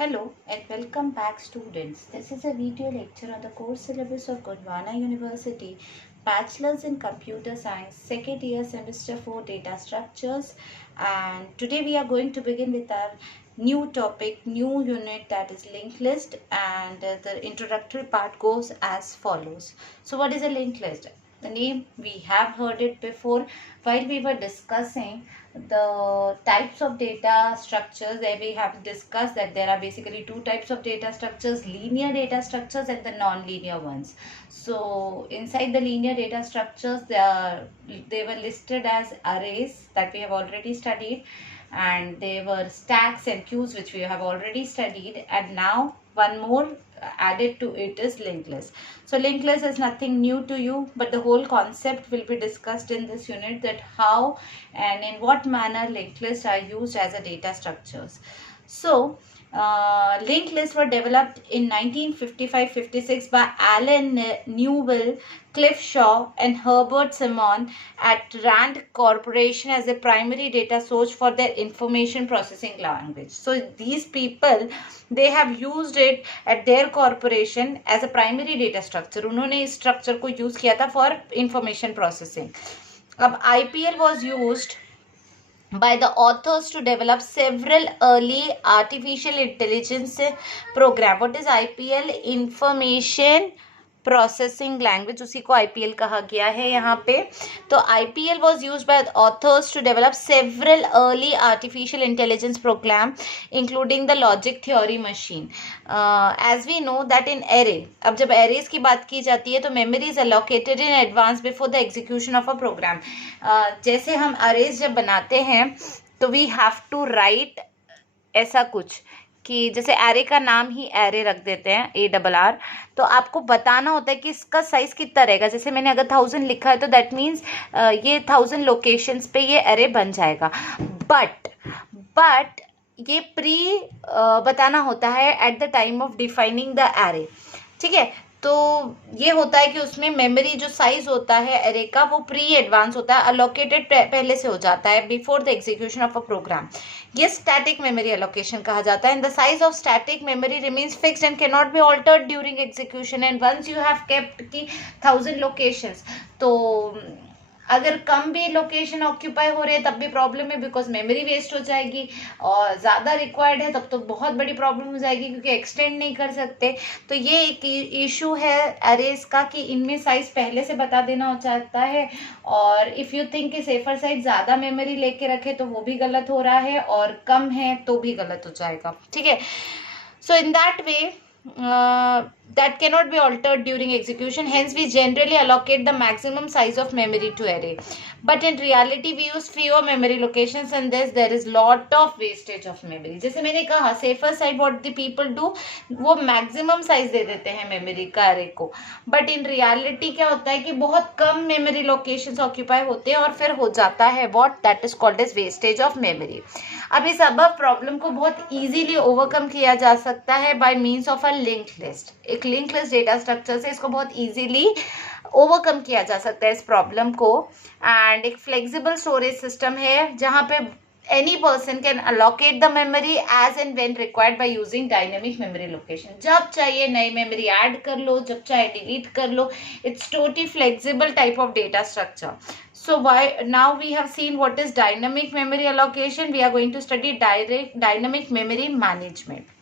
Hello and welcome back students. This is a video lecture on the course syllabus of Gondwana University, Bachelor's in Computer Science, second year semester 4 data structures, and today we are going to begin with our new topic, new unit, that is linked list, and the introductory part goes as follows. So what is a linked list? The name, we have heard it before while we were discussing the types of data structures. There we have discussed that there are basically two types of data structures, linear data structures and the non-linear ones. So inside the linear data structures, they were listed as arrays that we have already studied, and they were stacks and queues which we have already studied, and now one more added to it is linked list. So linked list is nothing new to you, but the whole concept will be discussed in this unit, that how and in what manner linked lists are used as a data structures. So linked lists were developed in 1955-56 by Alan Newell, Cliff Shaw and Herbert Simon at Rand Corporation as a primary data source for their information processing language. So these people, they have used it at their corporation as a primary data structure. उन्होंने इस structure को use किया था for information processing. अब IPL was used by the authors to develop several early artificial intelligence program. What is IPL? Information processing language, उसी को IPL कहा गया है यहाँ पे. तो IPL was used by authors to develop several early artificial intelligence program including the logic theory machine. As we know that in array, अब जब arrays की बात की जाती है तो memory is allocated in advance before the execution of a program. जैसे हम arrays जब बनाते हैं तो we have to write ऐसा कुछ कि जैसे एरे का नाम ही एरे रख देते हैं ARR, तो आपको बताना होता है कि इसका साइज कितना रहेगा. जैसे मैंने अगर 1000 लिखा है तो दैट मीन्स ये 1000 लोकेशंस पे ये एरे बन जाएगा. बट ये प्री बताना होता है at the time of defining the array. ठीक है, तो ये होता है कि उसमें मेमोरी जो साइज होता है एरे का वो प्री एडवांस होता है, अलोकेटेड पहले से हो जाता है before the execution of a program. ये स्टैटिक मेमोरी एलोकेशन कहा जाता है. And the size of static memory remains fixed and can not be altered during execution. And once you have kept की 1000 लोकेशंस, तो अगर कम भी लोकेशन ऑक्यूपाई हो रहे हैं तब भी प्रॉब्लम है, बिकॉज मेमोरी वेस्ट हो जाएगी. और ज़्यादा रिक्वायर्ड है तब तो बहुत बड़ी प्रॉब्लम हो जाएगी क्योंकि एक्सटेंड नहीं कर सकते. तो ये एक इशू है अरेज का कि इनमें साइज पहले से बता देना हो जाता है. और इफ़ यू थिंक कि सेफर साइड ज़्यादा मेमोरी लेके रखे तो वो भी गलत हो रहा है, और कम है तो भी गलत हो जाएगा. ठीक है, so in that way that cannot be altered during execution. Hence we generally allocate the maximum size of memory to array, but in reality we use fewer memory locations and thus there is lot of wastage of memory. जैसे मैंने कहा safer side what the people do, वो maximum size दे देते हैं memory का array को, but in reality क्या होता है कि बहुत कम memory locations occupy होते हैं और फिर हो जाता है what that is called as wastage of memory. अब इस above प्रॉब्लम को बहुत easily ओवरकम किया जा सकता है by means of a linked list. एक लिंक लिस्ट डेटा स्ट्रक्चर से इसको बहुत इजीली ओवरकम किया जा सकता है इस प्रॉब्लम को. एंड एक फ्लेक्सिबल स्टोरेज सिस्टम है जहाँ पे any person can allocate the memory as and when required by using dynamic memory location. जब चाहिए नई मेमोरी ऐड कर लो, जब चाहे डिलीट कर लो. It's totally flexible type of data structure. So now we have seen what is dynamic memory allocation. We are going to study dynamic memory management.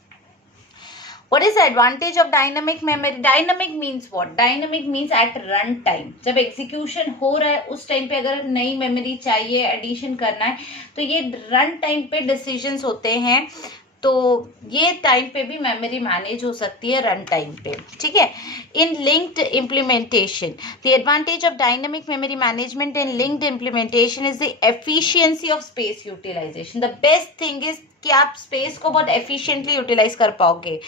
What is the advantage of dynamic memory? Dynamic means what? Dynamic means at run time. जब execution हो रहा है उस time पे अगर नई memory चाहिए, addition करना है, तो ये रन टाइम पे डिसीजंस होते हैं. तो ये टाइम पे भी मेमोरी मैनेज हो सकती है रन टाइम पे. ठीक है, in linked implementation, the advantage of dynamic memory management in linked implementation is the efficiency of space utilization. The best thing is कि आप स्पेस को बहुत एफिशिएंटली यूटिलाइज कर पाओगे,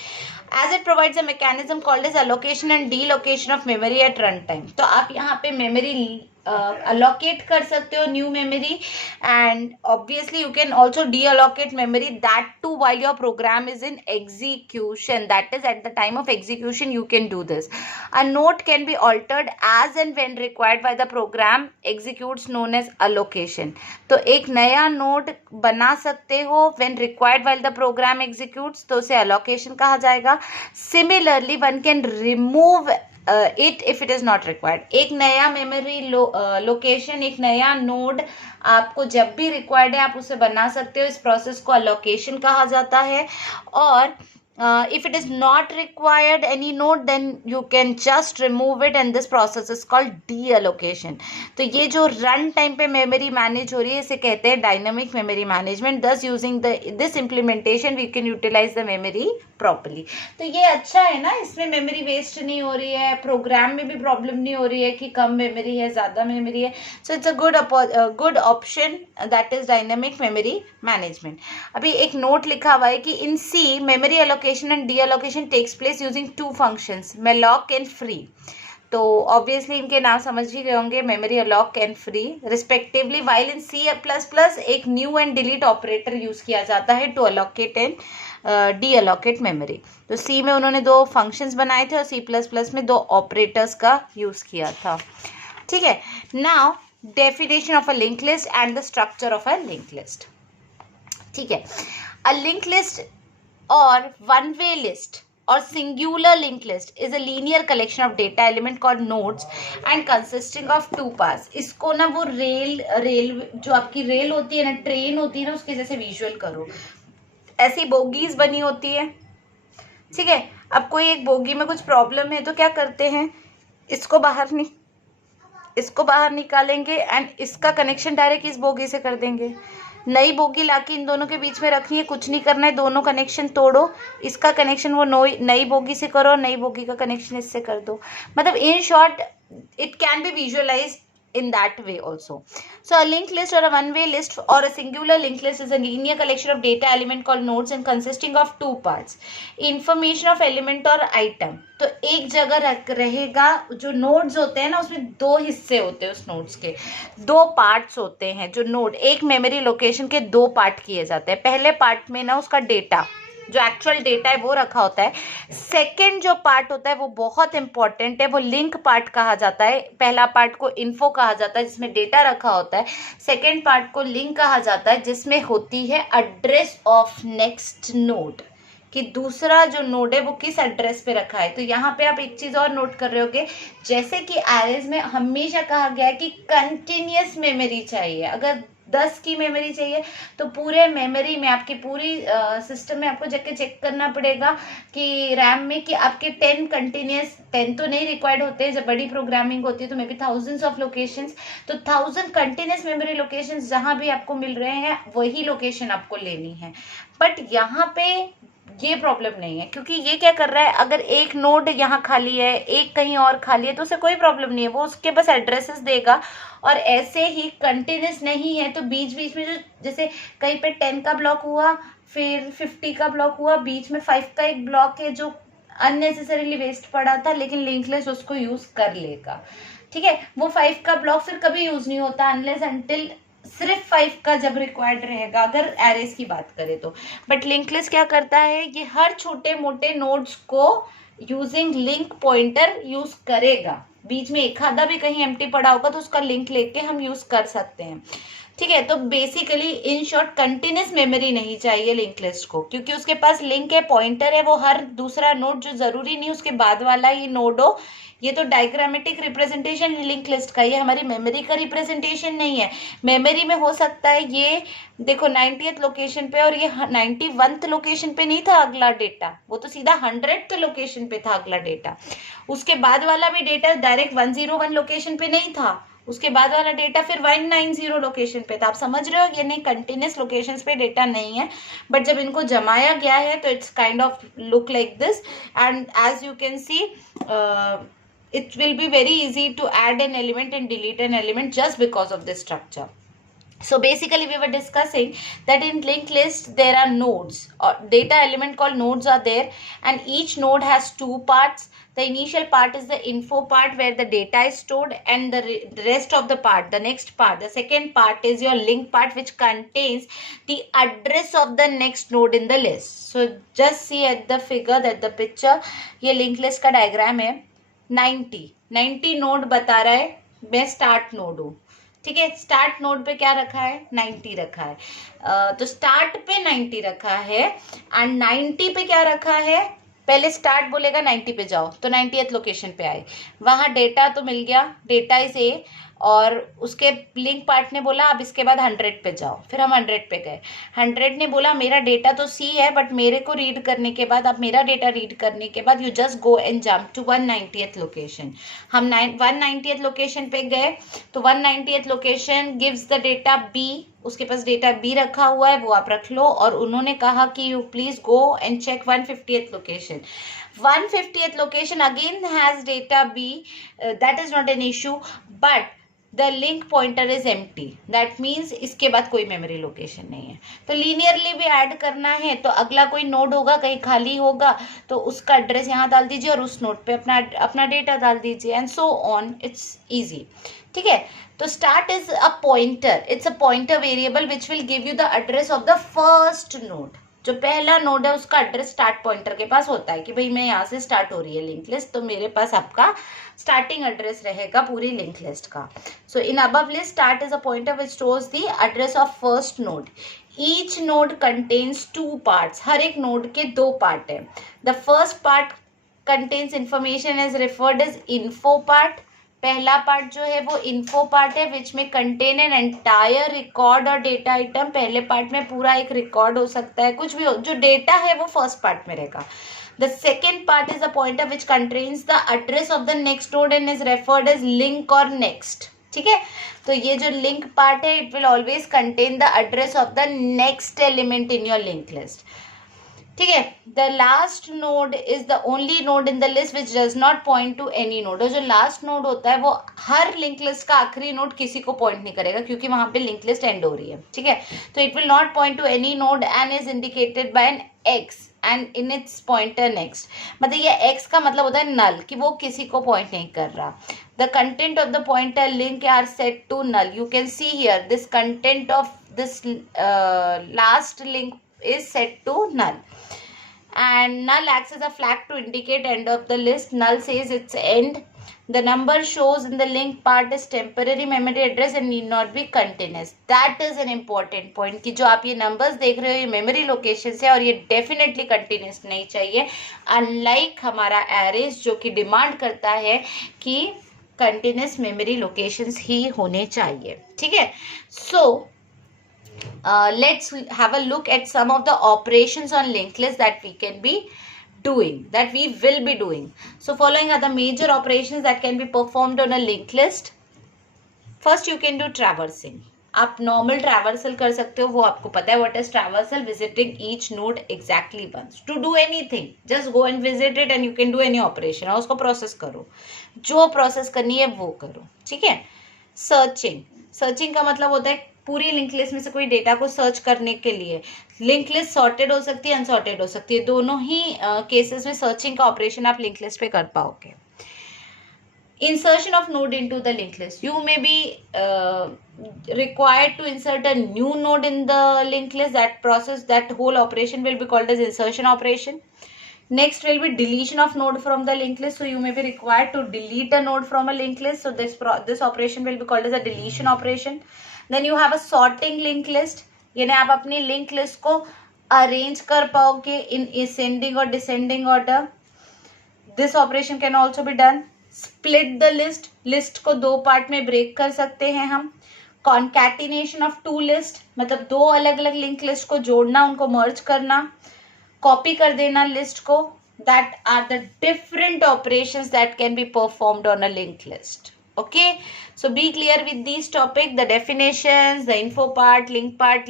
as it provides a mechanism called as allocation and deallocation of memory at run time. तो आप यहाँ पे मेमोरी allocate कर सकते हो new memory, and obviously you can also deallocate memory, that too while your program is in execution, that is at the time of execution you can do this. A node can be altered as and when required by the program executes, known as allocation. तो एक नया node बना सकते हो when required while the program executes, तो उसे allocation कहा जाएगा. Similarly one can remove it if it is not required. एक नया मेमोरी लोकेशन, एक नया नोड आपको जब भी रिक्वायर्ड है आप उसे बना सकते हो. इस प्रोसेस को अलोकेशन कहा जाता है. और if it is not required any node, then you can just remove it, and this process is called deallocation. तो ये जो रन टाइम पे मेमोरी मैनेज हो रही है इसे कहते हैं dynamic memory management. thus using this implementation we can utilize the memory properly. तो ये अच्छा है ना, इसमें मेमोरी वेस्ट नहीं हो रही है, प्रोग्राम में भी प्रॉब्लम नहीं हो रही है कि कम मेमोरी है ज़्यादा मेमोरी है. So it's a good option, that is dynamic memory management. अभी एक नोट लिखा हुआ है कि in C memory allocation and deallocation takes place using two functions, malloc and free. तो ऑब्वियसली इनके नाम समझ ही गए होंगे, memory alloc and free respectively. While in C++ एक new and delete operator use किया जाता है to allocate and deallocate memory. तो सी में उन्होंने दो फंक्शंस बनाए थे और C++ में दो ऑपरेटर्स का यूज किया था. ठीक है. Now definition of a link list and the structure of a link list. ठीक है. अ लिंक लिस्ट और one way list or singular linked list is a linear collection of data element called nodes and consisting of two parts. इसको ना वो rail जो आपकी rail होती है ना, ट्रेन होती है ना, उसके जैसे विजुअल करो. ऐसी बोगीज बनी होती है. ठीक है. अब कोई एक बोगी में कुछ प्रॉब्लम है तो क्या करते हैं, इसको बाहर निकालेंगे एंड इसका कनेक्शन डायरेक्ट इस बोगी से कर देंगे. नई बोगी लाके इन दोनों के बीच में रखनी है, कुछ नहीं करना है, दोनों कनेक्शन तोड़ो, इसका कनेक्शन वो नई बोगी से करो, नई बोगी का कनेक्शन इससे कर दो. मतलब in short it can be visualised in that way also. So a linked list or a one way list or a singular linked list is a linear collection of data element called nodes and consisting of two parts. Information of element और item. तो एक जगह रहेगा. जो nodes होते हैं ना उसमें दो हिस्से होते हैं, उस नोड्स के दो पार्ट्स होते हैं. जो नोड एक मेमोरी लोकेशन के दो पार्ट किए जाते हैं. पहले पार्ट में ना उसका डेटा, जो एक्चुअल डेटा है वो रखा होता है. सेकंड जो पार्ट होता है वो बहुत इंपॉर्टेंट है, वो लिंक पार्ट कहा जाता है. पहला पार्ट को इन्फो कहा जाता है जिसमें डेटा रखा होता है. सेकंड पार्ट को लिंक कहा जाता है जिसमें होती है एड्रेस ऑफ नेक्स्ट नोड, कि दूसरा जो नोड है वो किस एड्रेस पे रखा है. तो यहाँ पे आप एक चीज और नोट कर रहे होगे, जैसे कि एरेज में हमेशा कहा गया है कि कंटिन्यूअस मेमोरी चाहिए. अगर 10 की मेमोरी चाहिए तो पूरे मेमोरी में आपकी पूरी सिस्टम में आपको जाके चेक करना पड़ेगा कि रैम में कि आपके 10 कंटिन्यूस, 10 तो नहीं रिक्वायर्ड होते हैं. जब बड़ी प्रोग्रामिंग होती है तो may be thousands of locations, तो 1000 कंटिन्यूस मेमोरी लोकेशंस जहां भी आपको मिल रहे हैं वही लोकेशन आपको लेनी है. बट यहाँ पे ये प्रॉब्लम नहीं है, क्योंकि ये क्या कर रहा है, अगर एक नोड यहाँ खाली है एक कहीं और खाली है तो उसे कोई प्रॉब्लम नहीं है, वो उसके बस एड्रेसेस देगा. और ऐसे ही कंटिन्यूस नहीं है तो बीच बीच में जो जैसे कहीं पे 10 का ब्लॉक हुआ, फिर 50 का ब्लॉक हुआ, बीच में 5 का एक ब्लॉक है जो अननेसेसरीली वेस्ट पड़ा था, लेकिन लिंक लिस्ट उसको यूज कर लेगा. ठीक है. वो 5 का ब्लॉक फिर कभी यूज नहीं होता अनलेस अंटिल सिर्फ 5 का जब रिक्वायर्ड रहेगा, अगर एरेस की बात करें तो. बट लिंक लिस्ट क्या करता है, ये हर छोटे मोटे नोड्स को यूजिंग लिंक पॉइंटर यूज करेगा. बीच में एक आधा भी कहीं एम्प्टी पड़ा होगा तो उसका लिंक लेके हम यूज कर सकते हैं. ठीक है. तो basically in short continuous memory नहीं चाहिए लिंक लिस्ट को, क्योंकि उसके पास लिंक है, पॉइंटर है, वो हर दूसरा नोड जो जरूरी नहीं उसके बाद वाला ही नोड हो. ये तो डायग्रामेटिक रिप्रेजेंटेशन लिंक लिस्ट का, ये हमारी मेमोरी का रिप्रेजेंटेशन नहीं है. मेमोरी में हो सकता है ये देखो 90th लोकेशन पे और ये 91th लोकेशन पे नहीं था अगला डेटा, वो तो सीधा 100th लोकेशन पे था अगला डेटा. उसके बाद वाला भी डेटा डायरेक्ट 101 लोकेशन पे नहीं था, उसके बाद वाला डेटा फिर 190 लोकेशन पे था. आप समझ रहे हो, ये नहीं कंटिन्यूस लोकेशंस पे डेटा नहीं है, बट जब इनको जमाया गया है तो it's kind of look like this. And as you can see it will be very easy to add an element and delete an element just because of this structure. So basically we were discussing that in linked list there are nodes or data element called nodes are there, and each node has two parts. The initial part is the info part where the data is stored, and the rest of the part, the next part, the second part is your link part, which contains the address of the next node in the list. So just see at the figure, that the picture, ये linked list का diagram है. 90 node बता रहा है, मैं start node हूँ. ठीक है, स्टार्ट नोड पे क्या रखा है, 90 रखा है. तो स्टार्ट पे 90 रखा है, एंड 90 पे क्या रखा है, पहले स्टार्ट बोलेगा 90 पे जाओ तो 90th लोकेशन पे आए. वहां डेटा तो मिल गया, डेटा इज ए, और उसके लिंक पार्ट ने बोला अब इसके बाद 100 पे जाओ. फिर हम 100 पे गए. 100 ने बोला मेरा डेटा तो सी है, बट मेरे को रीड करने के बाद, अब मेरा डेटा रीड करने के बाद you just go and jump to 190th location. हम 190th लोकेशन पे गए, तो 190th location gives the data B. उसके पास डेटा बी रखा हुआ है, वो आप रख लो. और उन्होंने कहा कि you please go and check 150th location. 150th location again has data B, that is not an issue, but the link pointer is empty. That means इसके बाद कोई मेमोरी लोकेशन नहीं है. तो लीनियरली भी ऐड करना है, तो अगला कोई नोड होगा कहीं खाली होगा, तो उसका एड्रेस यहाँ डाल दीजिए और उस नोड पे अपना डेटा डाल दीजिए, and so on. It's easy. ठीक है, तो start is a pointer. It's a pointer variable which will give you the address of the first node. जो पहला नोड है उसका एड्रेस स्टार्ट पॉइंटर के पास होता है कि भाई मैं यहाँ से स्टार्ट हो रही है लिंक लिस्ट, तो मेरे पास आपका स्टार्टिंग एड्रेस रहेगा पूरी लिंक लिस्ट का. So in above list start is a pointer which stores the address of first node. Each node contains 2 parts. हर एक नोड के 2 पार्ट है. The first part contains information is referred as info part. पहला पार्ट जो है वो info part है, विच में कंटेन एन एंटायर रिकॉर्ड और डेटा आइटम. पहले पार्ट में पूरा एक रिकॉर्ड हो सकता है, कुछ भी हो, जो डेटा है वो फर्स्ट पार्ट में रहेगा. The second part is the pointer which contains the address of the next node and is referred as link or next. ठीक है, तो ये जो लिंक पार्ट है, it will always contain the address of the next element in your link list. ठीक है, the last node is the only node in the list which does not point to any node. और जो last node होता है वो हर link list का आखिरी node किसी को पॉइंट नहीं करेगा, क्योंकि वहां पे लिंक लिस्ट एंड हो रही है. ठीक है, तो it will not point to any node and is indicated by an X and in its pointer next. मतलब ये एक्स का मतलब होता है नल, कि वो किसी को पॉइंट नहीं कर रहा. The content of the pointer link are set to null. You can see here this content of this last link is set to null, and null acts as a flag to indicate end of the list. Null says its end. The number shows in the link part is temporary memory address and need not be continuous. That is an important point कि जो आप ये numbers देख रहे हो ये memory locations है, और ये definitely continuous नहीं चाहिए, unlike हमारा arrays जो कि demand करता है कि continuous memory locations ही होने चाहिए. ठीक है, so let's have a look at some of the operations on linked list that we can be doing, that we will be doing. So following are the major operations that can be performed on a linked list. First you can do traversing. आप normal traversal कर सकते हो, वो आपको पता है what is traversal. Visiting each node exactly once. To do anything, just go and visit it and you can do any operation. और उसको process करो, जो process करनी है वो करो. ठीक है, सर्चिंग. सर्चिंग का मतलब होता है पूरी लिंक लिस्ट में से कोई डेटा को सर्च करने के लिए. लिंक लिस्ट सॉर्टेड हो सकती है, अनसॉर्टेड हो सकती है. दोनों ही केसेस में सर्चिंग का ऑपरेशन आप लिंक लिस्ट पे कर पाओगे. Insertion of node into the linked list. You may be required to insert a new node in the linked list. That whole operation will be called as insertion operation. Next will be deletion of node from the linked list. So you may be required to delete a node from a linked list. So this operation will be called as a deletion operation. Then you have a sorting linked list. यानी आप अपनी link list को arrange कर पाओगे इन ascending और descending order. This operation can also be done. Split the list. List को 2 part में break कर सकते हैं हम. Concatenation of 2 list, मतलब 2 अलग अलग लिंक लिस्ट को जोड़ना, उनको मर्ज करना, कॉपी कर देना लिस्ट को. That are the different operations that can be performed on a linked list. Okay, so be clear with these topic, the definitions, the info part, link part.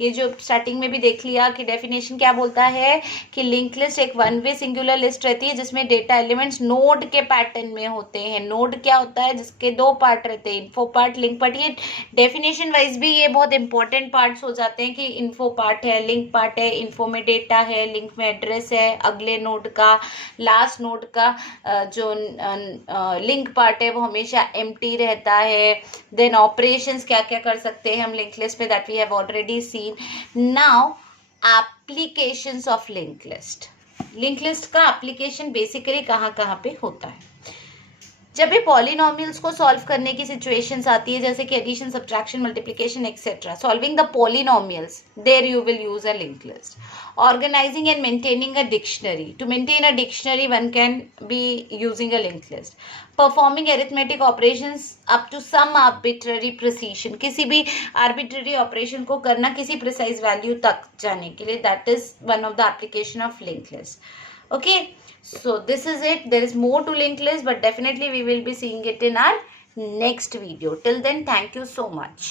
ये जो starting में भी देख लिया कि डेफिनेशन क्या बोलता है कि लिंक लिस्ट एक वन वे सिंगुलर लिस्ट रहती है जिसमें डेटा एलिमेंट्स नोड के पैटर्न में होते हैं। नोड क्या होता है, जिसके दो पार्ट रहते हैं, इन्फो पार्ट, लिंक पार्ट। ये डेफिनेशन वाइज भी ये बहुत इंपॉर्टेंट पार्ट्स हो जाते हैं कि इन्फो पार्ट है, लिंक पार्ट है, इन्फो में डेटा है, लिंक में एड्रेस है अगले नोड का, लास्ट नोड का जो लिंक पार्ट है वो हमेशा एम्प्टी रहता है। देन ऑपरेशंस क्या क्या कर सकते हैं हम लिंक लिस्ट पे, that we have already seen. Now applications of link list. Link list का एप्लीकेशन बेसिकली कहाँ कहाँ पे होता है, जब भी पॉलिनोमियल्स को सॉल्व करने की सिचुएशंस आती है, जैसे कि addition, subtraction, multiplication etcetera, solving the polynomials, there you will use a link list. Organizing and maintaining a dictionary, to maintain a dictionary one can be using a link list. Performing arithmetic operations up to some arbitrary precision, किसी भी arbitrary operation को करना किसी precise value तक जाने के लिए, that is one of the application of link list. Okay, so this is it. There is more to linked list, but definitely we will be seeing it in our next video. Till then, thank you so much.